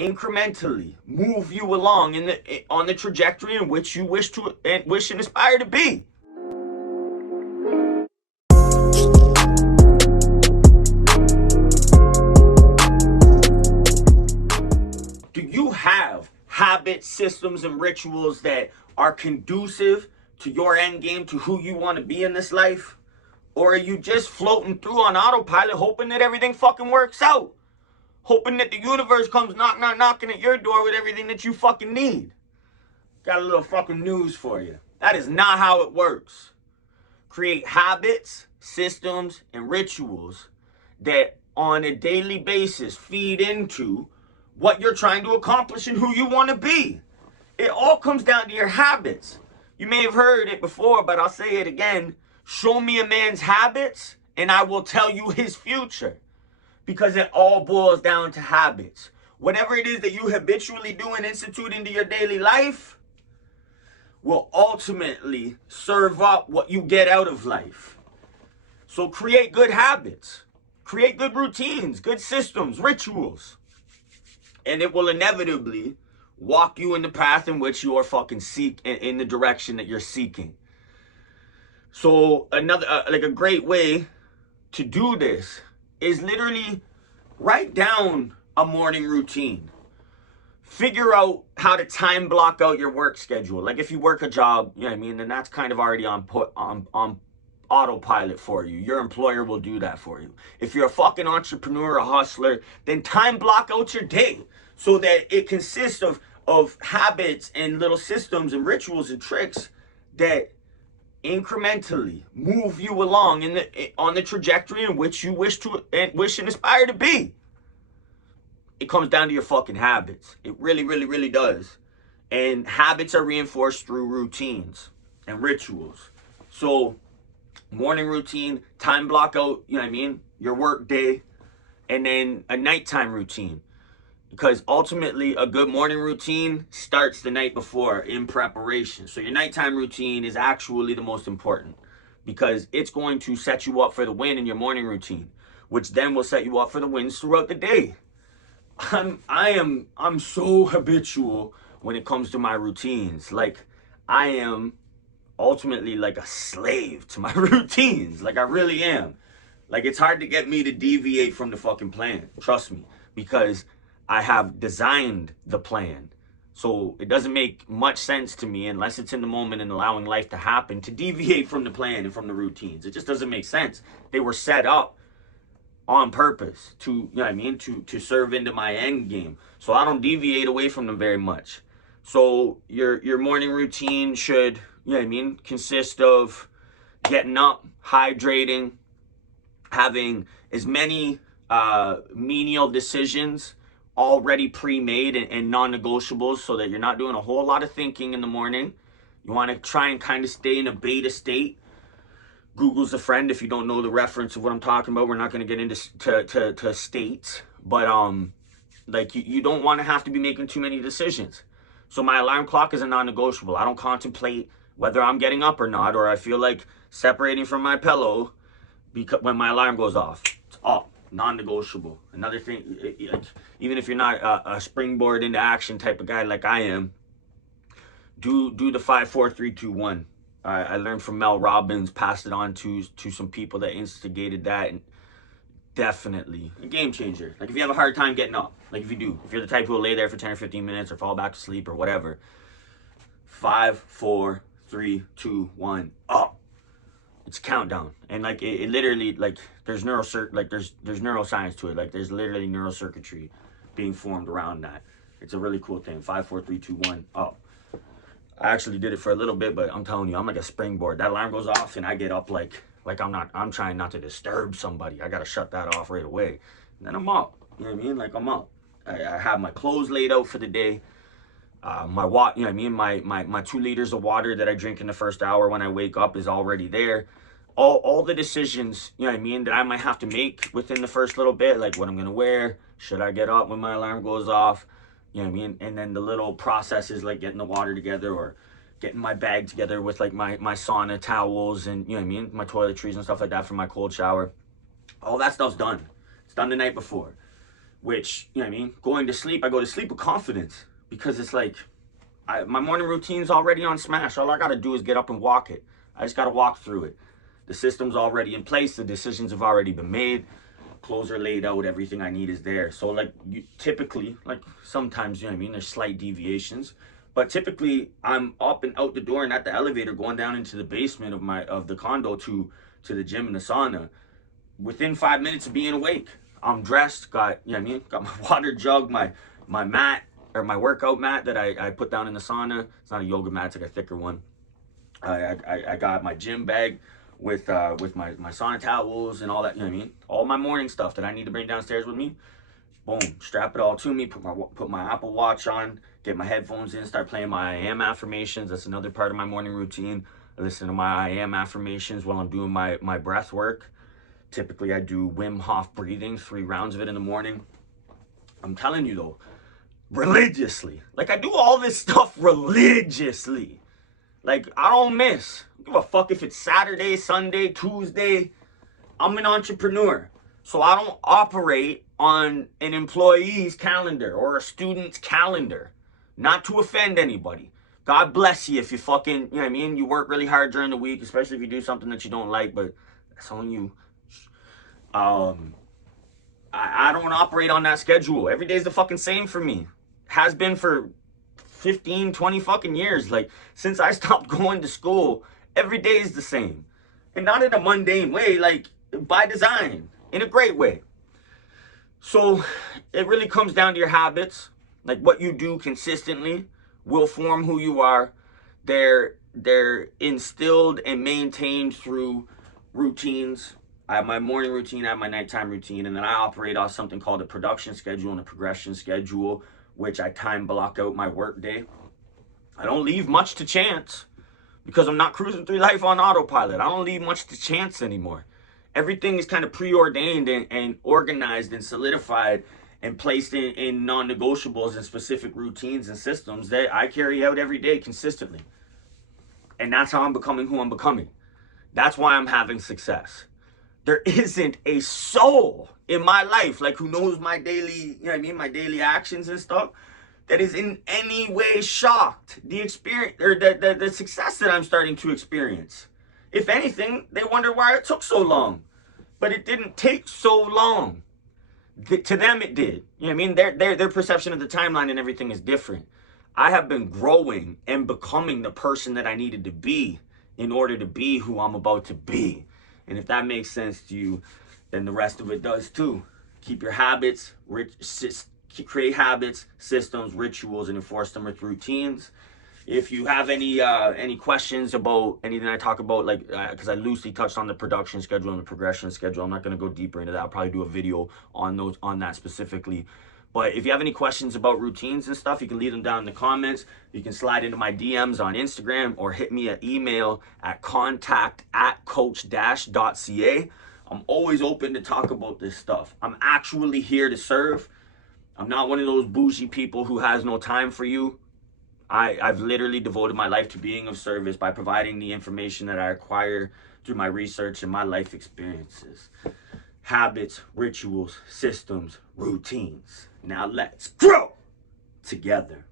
incrementally move you along on the trajectory in which you wish and aspire to be. Do you have habits, systems, and rituals that are conducive to your end game, to who you want to be in this life? Or are you just floating through on autopilot, hoping that everything fucking works out? Hoping that the universe comes knocking at your door with everything that you fucking need? Got a little fucking news for you. That is not how it works. Create habits, systems, and rituals that on a daily basis feed into what you're trying to accomplish and who you want to be. It all comes down to your habits. You may have heard it before, but I'll say it again. Show me a man's habits, and I will tell you his future. Because it all boils down to habits. Whatever it is that you habitually do and institute into your daily life will ultimately serve up what you get out of life. So create good habits. Create good routines, good systems, rituals. And it will inevitably walk you in the path in which you are fucking in the direction that you're seeking. So another, like a great way to do this is literally write down a morning routine. Figure out how to time block out your work schedule. Like if you work a job, you know what I mean, then that's kind of already on autopilot for you. Your employer will do that for you. If you're a fucking entrepreneur, a hustler, then time block out your day so that it consists of habits and little systems and rituals and tricks that incrementally move you along on the trajectory in which you wish and aspire to be. It comes down to your fucking habits. It really, really, really does. And habits are reinforced through routines and rituals. So morning routine, time block out, you know what I mean, your work day, and then a nighttime routine. Because ultimately, a good morning routine starts the night before in preparation. So your nighttime routine is actually the most important because it's going to set you up for the win in your morning routine, which then will set you up for the wins throughout the day. I'm so habitual when it comes to my routines. Like I am ultimately like a slave to my routines. Like I really am. Like it's hard to get me to deviate from the fucking plan. Trust me, because I have designed the plan. So it doesn't make much sense to me unless it's in the moment and allowing life to happen to deviate from the plan and from the routines. It just doesn't make sense. They were set up on purpose to, you know what I mean, to serve into my end game. So I don't deviate away from them very much. So your morning routine should, you know what I mean, consist of getting up, hydrating, having as many menial decisions already pre-made and non-negotiables so that you're not doing a whole lot of thinking in the morning. You want to try and kind of stay in a beta state. Google's a friend if you don't know the reference of what I'm talking about. We're not going to get into to states, but like you don't want to have to be making too many decisions. So my alarm clock is a non-negotiable. I don't contemplate whether I'm getting up or not, or I feel like separating from my pillow because when my alarm goes off. It's up. Non-negotiable. Another thing, even if you're not a springboard into action type of guy like I am, do the 5, 4, 3, 2, 1. I learned from Mel Robbins, passed it on to some people that instigated that, and definitely a game changer. Like if you have a hard time getting up, like if you're the type who will lay there for 10 or 15 minutes or fall back to sleep or whatever, 5, 4, 3, 2, 1, up. It's a countdown, and like it literally, like there's neuroscience to it. Like there's literally neurocircuitry being formed around that. It's a really cool thing. 5, 4, 3, 2, 1, up. I actually did it for a little bit, but I'm telling you, I'm like a springboard. That alarm goes off, and I get up like I'm trying not to disturb somebody. I gotta shut that off right away, and then I'm up. You know what I mean? Like I'm up. I have my clothes laid out for the day. My water, you know what I mean? My 2 liters of water that I drink in the first hour when I wake up is already there. All the decisions, you know what I mean, that I might have to make within the first little bit, like what I'm gonna wear, should I get up when my alarm goes off, you know what I mean? And then the little processes like getting the water together or getting my bag together with like my sauna towels and, you know what I mean, my toiletries and stuff like that for my cold shower. All that stuff's done. It's done the night before. which, you know what I mean? Going to sleep, I go to sleep with confidence because it's like, my morning routine's already on smash. All I got to do is get up and walk it. I just got to walk through it. The system's already in place. The decisions have already been made. Clothes are laid out. Everything I need is there. So like typically, like sometimes, you know what I mean? There's slight deviations. But typically, I'm up and out the door and at the elevator going down into the basement of the condo to the gym and the sauna. Within 5 minutes of being awake, I'm dressed, got, you know what I mean? Got my water jug, my mat, or my workout mat that I put down in the sauna. It's not a yoga mat, it's like a thicker one. I got my gym bag with my sauna towels and all that, you know what I mean? All my morning stuff that I need to bring downstairs with me. Boom, strap it all to me, put my Apple Watch on, get my headphones in, start playing my I am affirmations. That's another part of my morning routine. I listen to my I am affirmations while I'm doing my breath work. Typically, I do Wim Hof breathing, 3 rounds of it in the morning. I'm telling you though, religiously. Like, I do all this stuff religiously. Like, I don't miss. I don't give a fuck if it's Saturday, Sunday, Tuesday. I'm an entrepreneur. So I don't operate on an employee's calendar or a student's calendar. Not to offend anybody. God bless you if you fucking, you know what I mean? You work really hard during the week, especially if you do something that you don't like, but that's on you. I don't operate on that schedule. Every day's the fucking same for me. Has been for 15, 20 fucking years. Like, since I stopped going to school, every day is the same. And not in a mundane way, like, by design, in a great way. So, it really comes down to your habits. Like, what you do consistently will form who you are. They're instilled and maintained through routines. I have my morning routine, I have my nighttime routine, and then I operate off something called a production schedule and a progression schedule, which I time block out my work day. I don't leave much to chance because I'm not cruising through life on autopilot. I don't leave much to chance anymore. Everything is kind of preordained and organized and solidified and placed in non-negotiables and specific routines and systems that I carry out every day consistently. And that's how I'm becoming who I'm becoming. That's why I'm having success. There isn't a soul in my life, like, who knows my daily, you know what I mean, my daily actions and stuff, that is in any way shocked the experience or the success that I'm starting to experience. If anything, they wonder why it took so long. But it didn't take so long. To them, it did. You know what I mean? Their perception of the timeline and everything is different. I have been growing and becoming the person that I needed to be in order to be who I'm about to be. And if that makes sense to you, then the rest of it does too. Keep your habits, create habits, systems, rituals, and enforce them with routines. If you have any questions about anything I talk about, like, because I loosely touched on the production schedule and the progression schedule, I'm not going to go deeper into that. I'll probably do a video on that specifically. But if you have any questions about routines and stuff, you can leave them down in the comments. You can slide into my DMs on Instagram or hit me an email at contact@coach-.ca. I'm always open to talk about this stuff. I'm actually here to serve. I'm not one of those bougie people who has no time for you. I've literally devoted my life to being of service by providing the information that I acquire through my research and my life experiences. Habits, rituals, systems, routines. Now let's grow together.